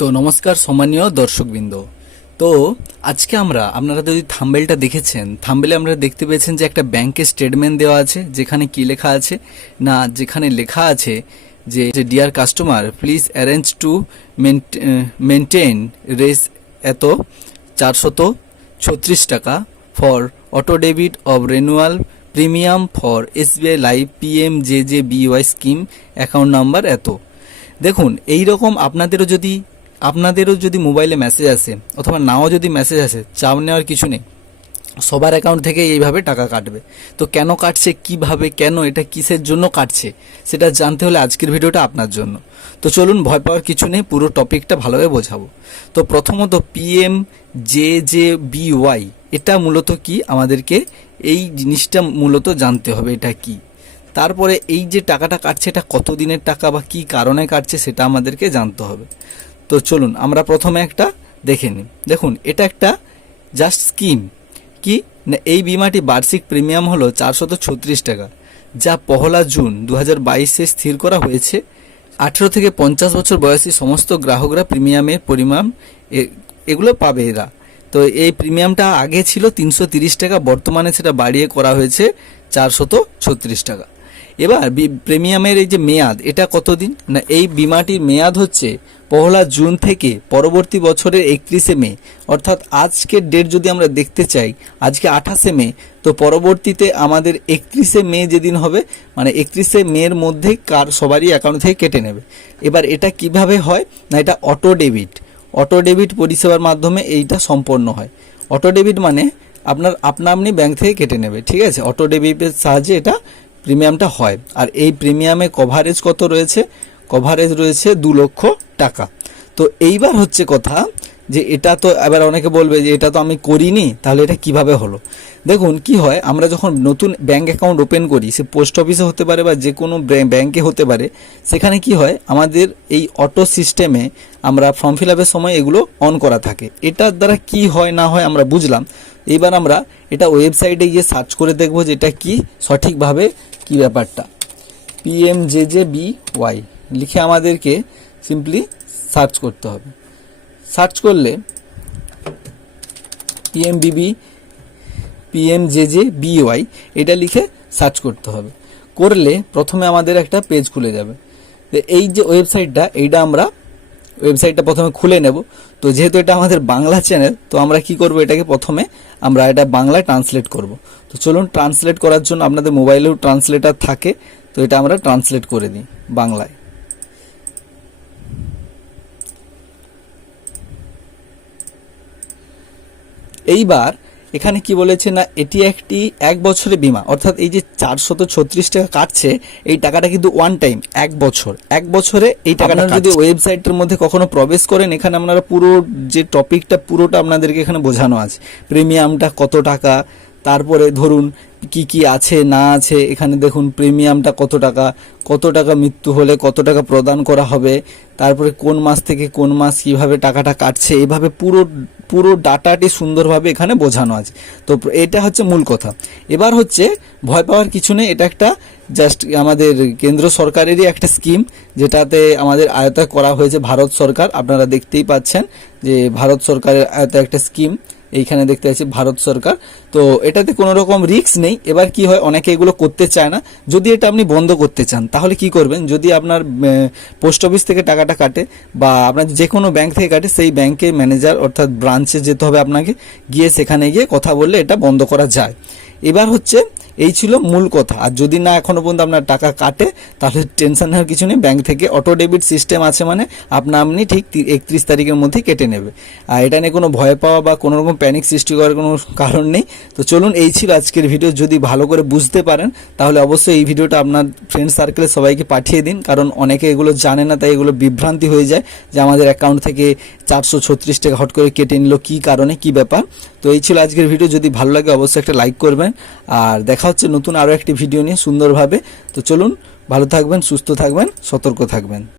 তো নমস্কার সম্মানীয় দর্শকবৃন্দ। তো আজকে আপনারা যদি থাম্বনেলটা দেখেছেন, থাম্বনেলে আমরা দেখতে পেয়েছেন যে একটা ব্যাংকের স্টেটমেন্ট দেওয়া আছে, যেখানে কি লেখা আছে না, যেখানে লেখা আছে যে deer customer please arrange to maintain race এত 436 টাকা for auto debit of renewal premium for SBI live PMJJBY scheme account number এত। দেখুন, এই রকম আপনাদেরও যদি মোবাইলে মেসেজ আসে অথবা নাও যদি মেসেজ আসে, চাপ নেওয়ার কিছু নেই, সবার অ্যাকাউন্ট থেকে এইভাবে টাকা কাটবে। তো কেন কাটছে, কিভাবে, কেন, এটা কিসের জন্য কাটছে, সেটা জানতে হলে আজকের ভিডিওটা আপনার জন্য। তো চলুন, ভয় পাওয়ার কিছু নেই, পুরো টপিকটা ভালোভাবে বোঝাবো। তো প্রথমত PMJJBY, এটা মূলত কি, আমাদেরকে এই জিনিসটা মূলত জানতে হবে এটা কি। তারপরে এই যে টাকাটা কাটছে, এটা কত দিনের টাকা বা কি কারণে কাটছে সেটা আমাদেরকে জানতে হবে। তো চলুন আমরা প্রথমে একটা দেখে নিই। দেখুন, এটা একটা জাস্ট স্কিম কি না, এই বিমাটি বার্ষিক প্রিমিয়াম হলো 436 টাকা, যা 1 জুন 2022 স্থির করা হয়েছে। 18 থেকে 50 বছর বয়সী সমস্ত গ্রাহকরা প্রিমিয়ামের পরিমাণ এগুলো পাবে এরা। তো এই প্রিমিয়ামটা আগে ছিল 330 টাকা, বর্তমানে সেটা বাড়িয়ে করা হয়েছে 436 টাকা। এবার প্রিমিয়ামের এই যে মেয়াদ, এটা কতদিন না, এই বিমাটির মেয়াদ হচ্ছে 1 জুন থেকে পরবর্তী বছরের 31 মে, অর্থাৎ আজকের ডেট যদি আমরা দেখতে চাই, আজকে 28 মে, তো পরবর্তীতে আমাদের 31 মে যেদিন হবে, মানে 31 মের মধ্যে সবারই অ্যাকাউন্ট থেকে কেটে নেবে। এবার এটা কিভাবে হয় না, এটা অটো ডেবিট পরিষেবার মাধ্যমে এইটা সম্পন্ন হয়। অটো ডেবিট মানে আপনি ব্যাংক থেকে কেটে নেবে, ঠিক আছে। অটো ডেবিটের সাহায্যে এটা প্রিমিয়ামটা হয়। আর এই প্রিমিয়ামে কভারেজ কত রয়েছে, কভারেজ রয়েছে 2 লক্ষ টাকা। তো এইবার হচ্ছে কথা যে এটা তো এবার অনেকে বলবে যে এটা তো আমি করিনি, তাহলে এটা কিভাবে হলো। দেখুন কি হয়, আমরা যখন নতুন ব্যাংক অ্যাকাউন্ট ওপেন করি, সে পোস্ট অফিসে হতে পারে বা যে কোনো ব্যাংকে হতে পারে, সেখানে কি হয়, আমাদের এই অটো সিস্টেমে আমরা ফর্ম ফিল আপের সময় এগুলো অন করা থাকে। এটার দ্বারা কি হয় না হয় আমরা বুঝলাম। এইবার আমরা এটা ওয়েবসাইটে গিয়ে সার্চ করে দেখব যে এটা কি সঠিকভাবে কি ব্যাপারটা। PMJJBY লিখে আমাদেরকে সিম্পলি সার্চ করতে হবে। সার্চ করলে PMJJBY এটা লিখে সার্চ করতে হবে। করলে প্রথমে আমাদের একটা পেজ খুলে যাবে। এই যে ওয়েবসাইটটা, আমরা ওয়েবসাইটটা প্রথমে খুলে নেব। তো যেহেতু এটা আমাদের বাংলা চ্যানেল, তো আমরা কি করব, এটাকে প্রথমে আমরা এটা বাংলায় ট্রান্সলেট করব। তো চলুন, ট্রান্সলেট করার জন্য আপনাদের মোবাইলেও ট্রান্সলেটার থাকে, তো এটা আমরা ট্রান্সলেট করে দিই বাংলায়। এইবার এখানে কি বলেছে না, এটি একটি 1 বছরের বিমা, অর্থাৎ এই যে 436 টাকা কাটছে, এই টাকাটা কিন্তু ওয়ান টাইম, 1 বছরে এই টাকাটা। যদি ওয়েবসাইটের মধ্যে কখনো প্রবেশ করেন, এখানে আপনারা পুরো যে টপিকটা পুরোটা আপনাদেরকে এখানে বোঝানো আছে। প্রিমিয়ামটা কত টাকা, তারপরে ধরুন কি কি আছে না আছে, এখানে দেখুন প্রিমিয়ামটা কত টাকা মৃত্যু হলে কত টাকা প্রদান করা হবে, তারপরে কোন মাস থেকে কোন মাস কিভাবে টাকাটা কাটছে, এইভাবে পুরো ডাটাটি সুন্দরভাবে এখানে বোঝানো আছে। তো এটা হচ্ছে মূল কথা। এবার হচ্ছে ভয় পাওয়ার কিছু নেই, এটা একটা জাস্ট আমাদের কেন্দ্র সরকারেরই একটা স্কিম, যেটাতে আমাদের আয়ত্তে করা হয়েছে ভারত সরকার। আপনারা দেখতেই পাচ্ছেন যে ভারত সরকারের আয়ত্তে একটা স্কিম এইখানে দেখতে পাচ্ছি, ভারত সরকার। তো এটাতে কোনো রকম রিস্ক নেই। এবার কি হয়, অনেকে এগুলো করতে চায় না। যদি এটা আপনি বন্ধ করতে চান, তাহলে কি করবেন, যদি আপনার পোস্ট অফিস থেকে টাকাটা কাটে বা আপনার যে কোনো ব্যাংক থেকে কাটে, সেই ব্যাংকের ম্যানেজার অর্থাৎ ব্রাঞ্চে যেতে হবে আপনাকে, গিয়ে সেখানে গিয়ে কথা বললে এটা বন্ধ করা যায়। এবার হচ্ছে এই ছিল মূল কথা। আর যদি না এখনো পর্যন্ত আপনার টাকা কাটে, তাহলে টেনশন নেওয়ার কিছু নেই, ব্যাংক থেকে অটো ডেবিট সিস্টেম আছে, মানে আপনি ঠিক 31 তারিখের মধ্যে কেটে নেবে। আর এটা নিয়ে কোনো ভয় পাওয়া বা কোনো রকম প্যানিক সৃষ্টি করার কোনো কারণ নেই। তো চলুন, এই ছিল আজকের ভিডিও। যদি ভালো করে বুঝতে পারেন, তাহলে অবশ্যই এই ভিডিওটা আপনার ফ্রেন্ড সার্কেলে সবাইকে পাঠিয়ে দিন, কারণ অনেকে এগুলো জানে না, তাই এগুলো বিভ্রান্তি হয়ে যায় যে আমাদের অ্যাকাউন্ট থেকে 436 টাকা হট করে কেটে নিল, কী কারণে, কী ব্যাপার। তো এই ছিল আজকের ভিডিও। যদি ভালো লাগে অবশ্যই একটা লাইক করবেন, আর দেখা হচ্ছে নতুন আরও একটি ভিডিও নিয়ে সুন্দরভাবে। তো চলুন, ভালো থাকবেন, সুস্থ থাকবেন, সতর্ক থাকবেন।